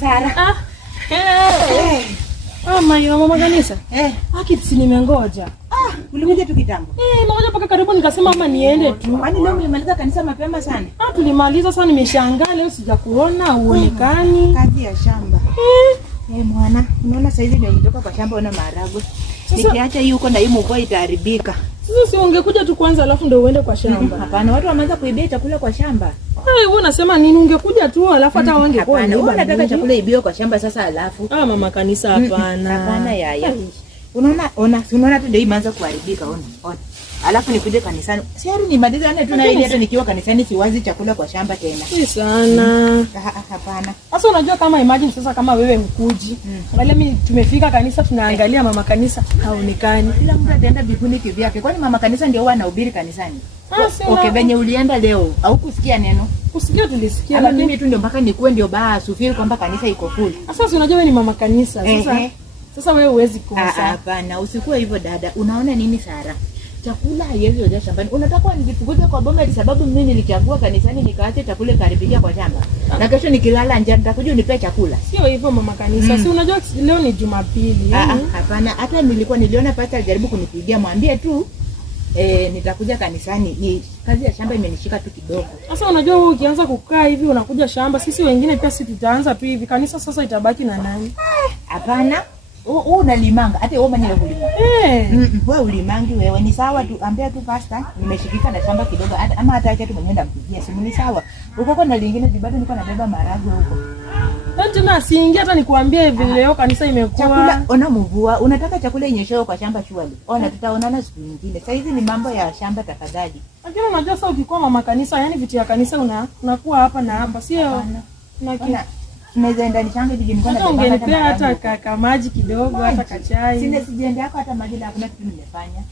Sara. Mama kanisa. Akiti nimengoja. Ulikuja tu kitambo. Naoja paka karibu nikasema mama niende tu. Kwani leo mlimaliza kanisa mapema sana? Tulimaliza sana, nimeshangaa leo sijakuona uonekani. Kazi ya shamba. Mwana, unaona saizi ndio nitoka kwa shamba una maharagwe. Nikiacha hii huko na hii mvua itaharibika. Sasa si ungekuja tu kwanza alafu ndio uende kwa shamba. Hapana, watu wameanza kuibia chakula kwa shamba. Wewe unasema nini? Ungekuja tu alafu hata wangekuwa. Hapana, wewe unataka chakula ibiwe kwa shamba sasa alafu. Mama kanisa hapana. Hapana yaya. Unaona tu ndio imeanza kuharibika ona. Alafu nikuje kanisani. Sasa nimalizane tu na ile hata nikiwa kanisani siwazi chakula kwa shamba tena. Si sana. Hapana. Sasa unajua kama imagine sasa kama wewe hukuji. Wale mimi tumefika kanisa tunaangalia mama kanisa haonekani. Kila mtu ataenda biguni kivyake. Kwani mama kanisa ndio huwa anahubiri kanisani? Okay, venye ulienda leo au kusikia neno? Kusikia tulisikia. Ama mimi tu ndio mpaka nikuwe ndio sufiri kwamba kanisa iko full. Sasa unajua wewe ni mama kanisa. Sasa wewe huwezi kosa. Hapana, usikuwe hivyo dada. Unaona nini Sara? Chakula haiwezi oja shambani. Unataka nijifukuze kwa boma ili sababu mimi nilichagua kanisani nikaacha chakula karibikia kwa shamba. Na kesho nikilala njaa nitakuja unipe chakula. Sio hivyo mama kanisa. Si unajua leo ni Jumapili. Hapana, hata niliona pasta alijaribu kunipigia mwambie tu nitakuja kanisani. Ni kazi ya shamba imenishika tu kidogo. Sasa unajua wewe ukianza kukaa hivi unakuja shamba, sisi wengine pia sisi tutaanza tu hivi. Kanisa sasa itabaki na nani? Hapana. Wewe unalimanga hata wewe mwenyewe ulima. Wewe ulimangi wewe ni sawa tu, ambia tu pasta nimeshikika na shamba kidogo ama hata acha tu mwenyewe ndampigia simu ni sawa. Uko kwa na lingine bado niko nabeba maharagwe huko. Tena siingia hata nikuambie hivi leo kanisa imekuwa. Chakula ona mvua, unataka chakula yenyesheo kwa shamba shwali. Ona tutaonana siku nyingine. Sasa hizi ni mambo ya shamba tafadhali. Lakini unajua sasa ukikuwa mama kanisa, yani vitu ya kanisa unakuwa hapa na hapa, sio? Tunaweza enda nishanga hivi nilikuwa na baba ungenipea hata kaka maji kidogo hata kachai. Sina sijaenda hata maji na hakuna kitu nimefanya.